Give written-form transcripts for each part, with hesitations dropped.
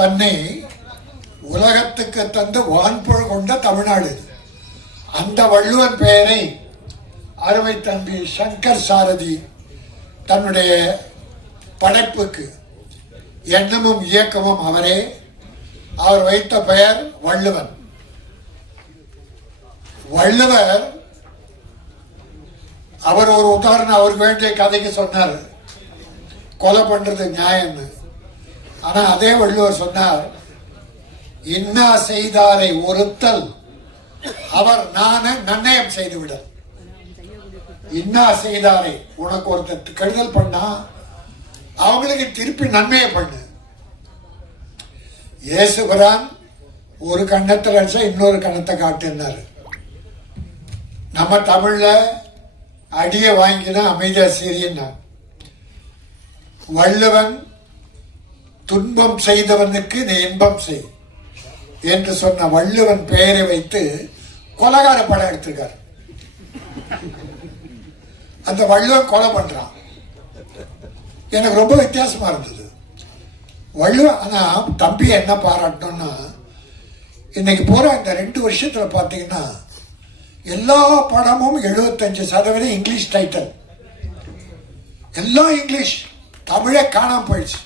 தன்னை உலகத்துக்கு தந்து வான்புகழ் கொண்ட தமிழ்நாடு. அந்த வள்ளுவன் பெயரை அருமை தம்பி சங்கர் சாரதி தன்னுடைய படைப்புக்கு எண்ணமும் இயக்கமும் அவரே. அவர் வைத்த பெயர் வள்ளுவன். வள்ளுவர் அவர் ஒரு உதாரணம் அவருக்கு வேண்டிய கதைக்கு சொன்னார், கொலை பண்றது நியாயம்னு. ஆனா அதே வள்ளுவர் சொன்னார், இன்னா செய்தாரை ஒருத்தல் அவர் நன்னயம் செய்துவிட. இன்னா செய்தாரை, உனக்கு ஒருத்தர் கெடுதல் பண்ணா அவங்களுக்கு திருப்பி நன்மையை பண்ணு. இயேசுபிரான் ஒரு கண்ணத்தில் அடிச்சா இன்னொரு கண்ணத்தை காட்டுனாரு. நம்ம தமிழ்ல அடிய வாங்கினா அமைதியா சீரியன்னா, வள்ளுவன் துன்பம் செய்தவனுக்கு நீ இன்பம் செய் என்று சொன்ன வள்ளுவன் பெயரை வைத்து கொலைகார படம் எடுத்திருக்காரு. அந்த வள்ளுவன் கொலை பண்றான். எனக்கு ரொம்ப வித்தியாசமா இருந்தது வள்ளுவன். ஆனா தம்பி என்ன பாராட்டணும்னா, இன்னைக்கு போற இந்த 2 வருஷத்துல பாத்தீங்கன்னா எல்லா படமும் 75% இங்கிலீஷ் டைட்டில், எல்லாம் இங்கிலீஷ். தமிழே காணாம போயிடுச்சு.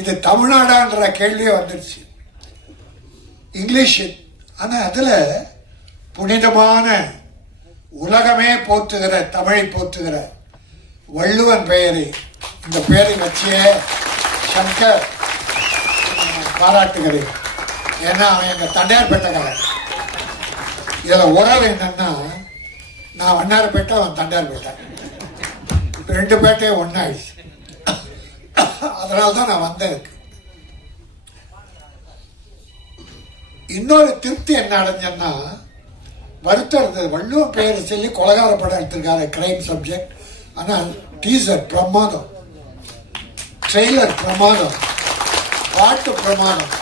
இது தமிழ்நாடான்ற கேள்வியே வந்துருச்சு, இங்கிலீஷ். ஆனா அதுல புனிதமான உலகமே போற்றுகிற தமிழை போற்றுகிற வள்ளுவன் பெயரை, இந்த பெயரை வச்சே சங்கர் பாராட்டுகிறேன். ஏன்னா அவன் எங்க தண்டையார்பேட்டைக்காரன். இதுல உறவு என்னன்னா, நான் வண்ணாரப்பேட்டை, அவன் தண்டையார்பேட்டை, 2 பேட்டையும் ஒன்னாயிடுச்சு. அதனால்தான் நான் வந்தேன். இன்னொரு திருப்தி என்ன அடைஞ்சேன்னா, வருத்தம் இருந்தது. வள்ளுவன் பெயரை சொல்லி கொலகார படம் எடுத்திருக்காரு, கிரைம் சப்ஜெக்ட். ஆனால் டீசர் பிரமாதம், ட்ரெய்லர் பிரமாதம், பாட்டு பிரமாதம்,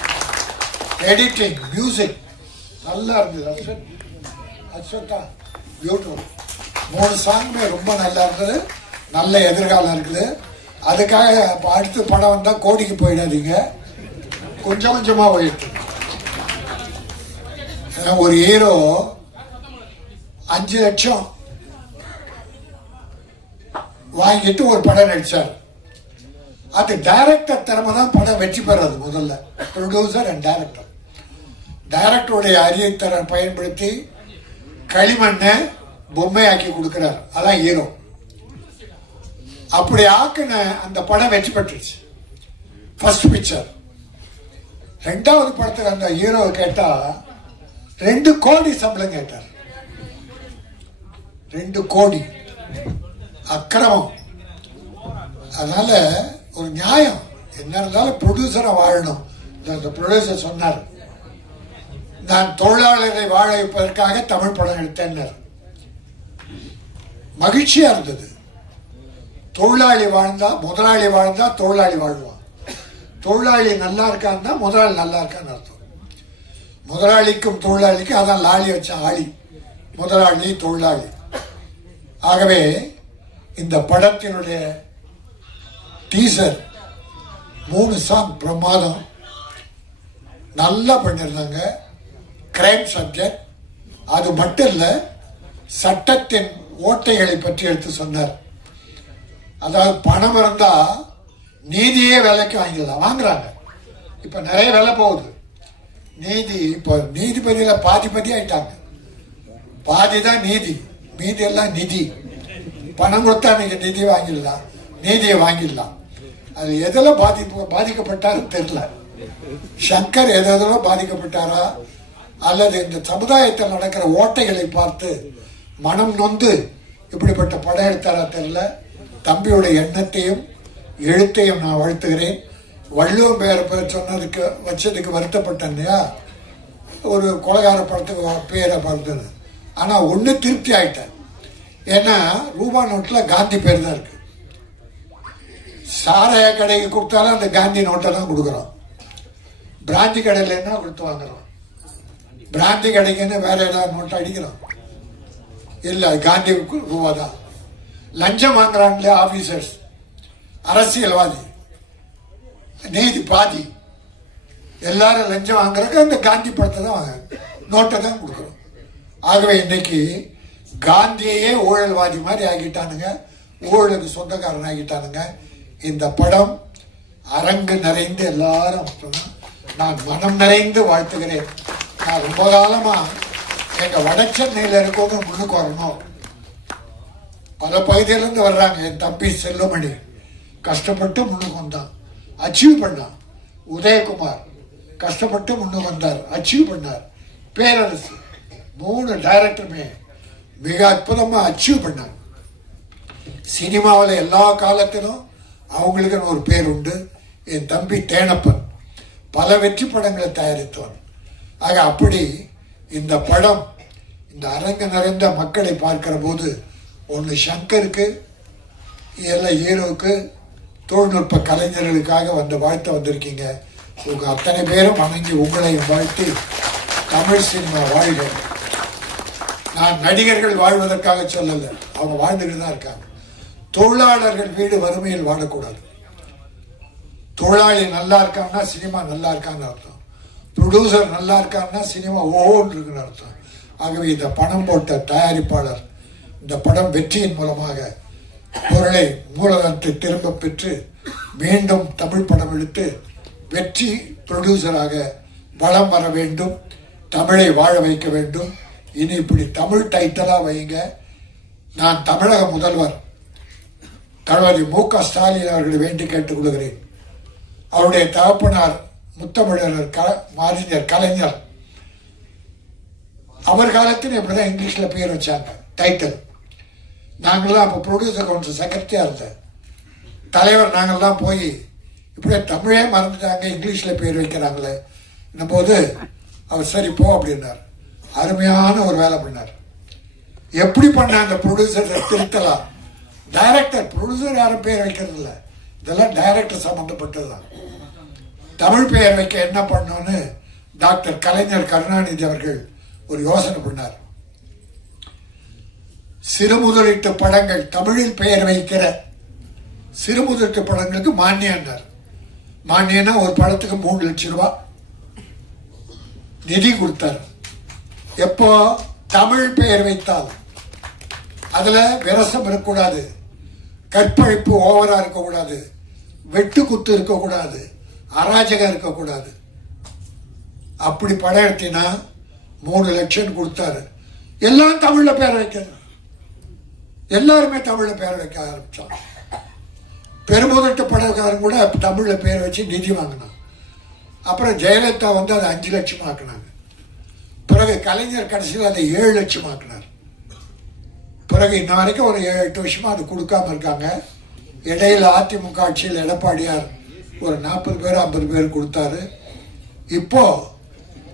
எடிட்டிங், மியூசிக் நல்லா இருந்தது. அஸ்வத்தா பியூட்டிஃபுல். 3 சாங்குமே ரொம்ப நல்லா இருந்தது. நல்ல எதிர்காலம் இருக்குது. அதுக்காக அடுத்த படம் வந்தா கோடிக்கு போயிடாதீங்க, கொஞ்சம் கொஞ்சமா போயிட்டு. ஒரு ஹீரோ 5 லட்சம் வாங்கிட்டு ஒரு படம் நடிச்சார். அது டைரக்டர் திறமை தான் படம் வெற்றி பெறாது. முதல்ல ப்ரொடியூசர் அண்ட் டைரக்டர். டைரக்டருடைய அறியத்திறன் பயன்படுத்தி களிமண்ணை பொம்மையாக்கி கொடுக்கிறார், அதான் ஹீரோ. அப்படி ஆக்கின அந்த படம் வெற்றி பெற்றுச்சு, ஃபர்ஸ்ட் பிக்சர். 2வது படத்துக்கு அந்த ஹீரோ கேட்டா 2 கோடி சம்பளம் கேட்டார். 2 கோடி. அக்கிரமம். அதனால ஒரு நியாயம் என்ன இருந்தாலும் ப்ரொடியூசரை வாழணும். அந்த ப்ரொடியூசர் சொன்னார், நான் தொழிலாளர்களை வாழ வைப்பதற்காக தமிழ் படம் எடுத்தேன். மகிழ்ச்சியா இருந்தது. தொழிலாளி வாழ்ந்தா முதலாளி வாழ்ந்தா தொழிலாளி வாழ்வான். தொழிலாளி நல்லா இருக்கான்னா முதலாளி நல்லா இருக்கான்னு அர்த்தம். முதலாளிக்கும் தொழிலாளிக்கும் அதான் லாளி வச்ச ஆளி, முதலாளி தொழிலாளி. ஆகவே இந்த படத்தினுடைய டீசர் 3 சாங் பிரமாதம், நல்லா பண்ணிருந்தாங்க. Crime subject. அது மட்டும் இல்ல, சட்டத்தின் ஓட்டைகளை பற்றி எடுத்து சொன்னார். அதாவது பணம் இருந்தா நீதியே விலைக்கு வாங்கிடலாம், வாங்குறாங்க. இப்ப நிறைய விலை போகுது நீதி. இப்ப நீதிபதியில பாதி ஆயிட்டாங்க. பாதிதான் நீதி, மீதி எல்லாம் நிதி. பணம் கொடுத்தா நீங்க நிதி வாங்கிடலாம், நீதியை வாங்கிடலாம். அது எதுல பாதிக்கப்பட்டாரும் தெரியல. சங்கர் எதுல பாதிக்கப்பட்டாரா, அல்லது இந்த சமுதாயத்தில் நடக்கிற ஓட்டைகளை பார்த்து மனம் நொந்து இப்படிப்பட்ட படம் எடுத்தாரா தெரியல. தம்பியுடைய எண்ணத்தையும் எழுத்தையும் நான் வாழ்த்துகிறேன். வள்ளுவன் பெயர் சொன்னதுக்கு வச்சதுக்கு வருத்தப்பட்டேன் இல்லையா, ஒரு கொலைகார படத்துக்கு பேரை பார்த்தது. ஆனா ஒண்ணு திருப்தி ஆயிட்டேன். ஏன்னா ரூபா நோட்ல காந்தி பேர் தான் இருக்கு. சாராய கடைக்கு கொடுத்தாலும் அந்த காந்தி நோட்டை தான் கொடுக்குறோம். பிராந்தி கடையில் என்ன கொடுத்து வாங்குறோம். பிராந்தி கடைக்குன்னு வேற ஏதாவது நோட்டை அடிக்கிறோம் இல்ல, காந்தி ரூபா தான். லஞ்சம் வாங்குறாங்களே ஆபீசர்ஸ், அரசியல்வாதி, நீதி பாதி. எல்லாரும் லஞ்சம் வாங்குறதுக்கு அந்த காந்தி படத்தை தான் நோட்டை தான் கொடுக்குறோம். ஆகவே இன்னைக்கு காந்தியையே ஊழல்வாதி மாதிரி ஆகிட்டானுங்க, ஊழலுக்கு சொந்தக்காரன் ஆகிட்டானுங்க. இந்த படம் அரங்கு நிறைந்து எல்லாரும் நான் மனம் நிறைந்து வாழ்த்துகிறேன். நான் ரொம்ப காலமா எங்க வட சென்னையில இருக்கவங்க முன்னுக்கு வரணும். பல பகுதியிலிருந்து வர்றாங்க. என் தம்பி செல்லுமணி கஷ்டப்பட்டு முன்னுக்கு வந்தான், அச்சீவ் பண்ணான். உதயகுமார் கஷ்டப்பட்டு முன்னுக்கு வந்தார், அச்சீவ் பண்ணார். பேரரசு 3 டைரக்டருமே மிக அற்புதமா அச்சீவ் பண்ணாங்க. சினிமாவில் எல்லா காலத்திலும் அவங்களுக்குன்னு ஒரு பேர் உண்டு. என் தம்பி தேனப்பன் பல வெற்றி படங்களை தயாரித்தவன். ஆக அப்படி இந்த படம் இந்த அரங்கு நிறைந்த மக்களை பார்க்கிற போது ஒன்று சங்கருக்கு, எல்லா ஹீரோவுக்கு, தொழில்நுட்ப கலைஞர்களுக்காக வந்த வாழ்த்து வந்திருக்கீங்க. உங்க அத்தனை பேரும் வணங்கி உங்களையும் வாழ்த்தி தமிழ் சினிமா வாழ்க. நான் நடிகர்கள் வாழ்வதற்காக சொல்லல, அவங்க வாழ்ந்துகிட்டு தான் இருக்காங்க. தொழிலாளர்கள் வீடு வறுமையில் வாழக்கூடாது. தொழிலாளி நல்லா இருக்காங்கன்னா சினிமா நல்லா இருக்கான்னு அர்த்தம். ப்ரொடியூசர் நல்லா இருக்காங்கன்னா சினிமா ஓன்னு இருக்குன்னு அர்த்தம். ஆகவே இந்த பணம் போட்ட தயாரிப்பாளர் இந்த படம் வெற்றியின் மூலமாக பொருளை மூலதனத்தை திரும்ப பெற்று மீண்டும் தமிழ் படம் எடுத்து வெற்றி ப்ரொடியூசராக வளம் வர வேண்டும், தமிழை வாழ வைக்க வேண்டும். இனி இப்படி தமிழ் டைட்டலா வைங்க. நான் தமிழக முதல்வர் தளபதி மு.க. ஸ்டாலின் அவர்களை வேண்டி கேட்டுக் கொள்கிறேன். அவருடைய தகப்பனார் முத்தமிழர் மாறிஞர் கலைஞர், அவர் காலத்தில் இப்படிதான் இங்கிலீஷ்ல பேர் வச்சாங்க டைட்டில். நாங்கள்லாம் அப்போ ப்ரொடியூசர் கவுன்சில் செக்ரட்டரியா இருந்தேன். தலைவர் நாங்கள்லாம் போய் இப்படியே தமிழே மறந்துட்டாங்க, இங்கிலீஷ்ல பேர் வைக்கிறாங்களே போது அவர் சரி போ அப்படின்னார். அருமையான ஒரு வேலை பண்ணார். எப்படி பண்ண அந்த ப்ரொடியூசர் திருத்தலாம். டைரக்டர், ப்ரொடியூசர் யாரும் பேர் வைக்கிறது இல்லை, இதெல்லாம் டைரக்டர் சம்பந்தப்பட்டதுதான். தமிழ் பெயர் வைக்க என்ன பண்ணணும்னு டாக்டர் கலைஞர் கருணாநிதி அவர்கள் ஒரு யோசனை பண்ணார். சிறுமுதலீட்டு படங்கள் தமிழில் பெயர் வைக்கிற சிறுமுதலீட்டு படங்களுக்கு மானியம்னார். மானியம்னா ஒரு படத்துக்கு 3 லட்சம் ரூபாய் நிதி கொடுத்தார். எப்போ தமிழ் பெயர் வைத்தால் அதுல விரசம் இருக்கக்கூடாது, கற்பழிப்பு ஓவரா இருக்கக்கூடாது, வெட்டு குத்து இருக்கக்கூடாது, அராஜகம் இருக்கக்கூடாது. அப்படி படம் எடுத்தினா 3 லட்சம் கொடுத்தாரு. எல்லாம் தமிழ்ல பேர் வைக்கணும். எல்லாருமே தமிழ்ல பேர் வைக்க ஆரம்பிச்சாங்க. பெருமுதட்டு படக்காரன் கூட தமிழ்ல பேர் வச்சு நிதி வாங்கினான். அப்புறம் ஜெயலலிதா வந்து அதை 5 லட்சம் ஆக்கினாங்க. பிறகு கலைஞர் கடைசியில் அதை 7 லட்சம் ஆக்கினார். பிறகு இன்ன வரைக்கும் ஒரு 7-8 வருஷமா அது கொடுக்காம இருக்காங்க. இடையில அதிமுக ஆட்சியில் எடப்பாடியார் ஒரு 40 பேர் 50 பேர் கொடுத்தாரு. இப்போ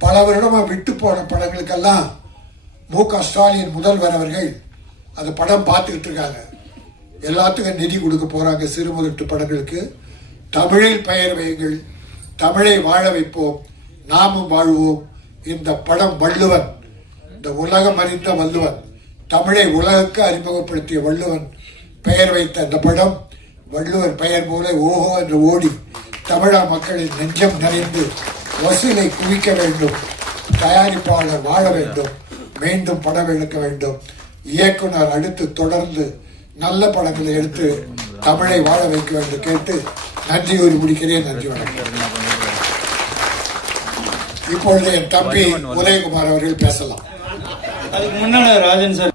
பல வருடமா விட்டு போன படங்களுக்கெல்லாம் மு.க. ஸ்டாலின் முதல்வர் அவர்கள் அந்த படம் பார்த்துக்கிட்டு இருக்காங்க. எல்லாத்துக்கும் நிதி கொடுக்க போறாங்க. சிறுமுதட்டு படங்களுக்கு தமிழில் பெயர் வையுங்கள், தமிழை வாழ வைப்போம், நாமும் வாழ்வோம். இந்த படம் வள்ளுவன், இந்த உலகம் அறிந்த வள்ளுவன், தமிழை உலகுக்கு அறிமுகப்படுத்திய வள்ளுவன் பெயர் வைத்த இந்த படம் வள்ளுவர் பெயர் போல ஓஹோ என்று ஓடி தமிழக மக்களின் நெஞ்சம் நிறைந்து வசூலை குவிக்க வேண்டும். தயாரிப்பாளர் வாழ வேண்டும், மீண்டும் படம் எடுக்க வேண்டும். இயக்குனர் அடுத்து தொடர்ந்து நல்ல படங்களை எடுத்து தமிழை வாழ வைக்க வேண்டும் கேட்டு நன்றி கூறி முடிக்கிறேன். நன்றி, வணக்கம். இப்பொழுது என் தம்பி உதயகுமார் அவர்கள் பேசலாம். அதுக்கு முன்னாடி ராஜன் சார்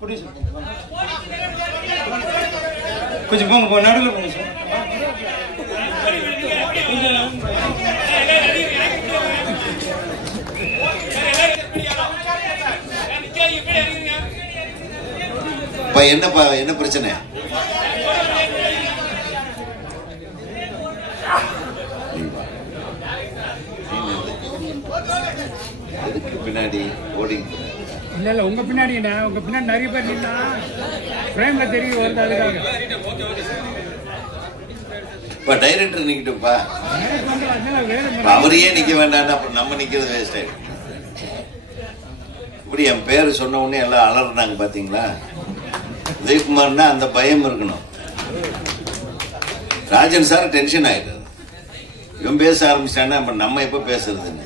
கொஞ்சம் போங்க, நடுவில் போங்க சார். என்னப்பா, என்ன பிரச்சனை? பின்னாடி ஓடிங் இல்ல உங்க பின்னாடி உங்க பின்னாடி நிறைய பேர் நின்னா ஃப்ரேம்ல தெரிய வருது. அதுக்காக இப்ப டைரக்டர் நிக்கட்டும்பா, அவரையே நிக்க வேண்டாம், அப்புறம் நம்ம நிக்கிறது வேஸ்ட் ஆயிடும். இப்படி என் பேரு சொன்ன உடனே எல்லாம் அலர்னாங்க பாத்தீங்களா? உதயகுமார்னா அந்த பயம் இருக்கணும். ராஜன் சார் டென்ஷன் ஆயிட்டாரு. இவன் பேச ஆரம்பிச்சிட்டான்னா அப்ப நம்ம எப்ப பேசுறதுன்னு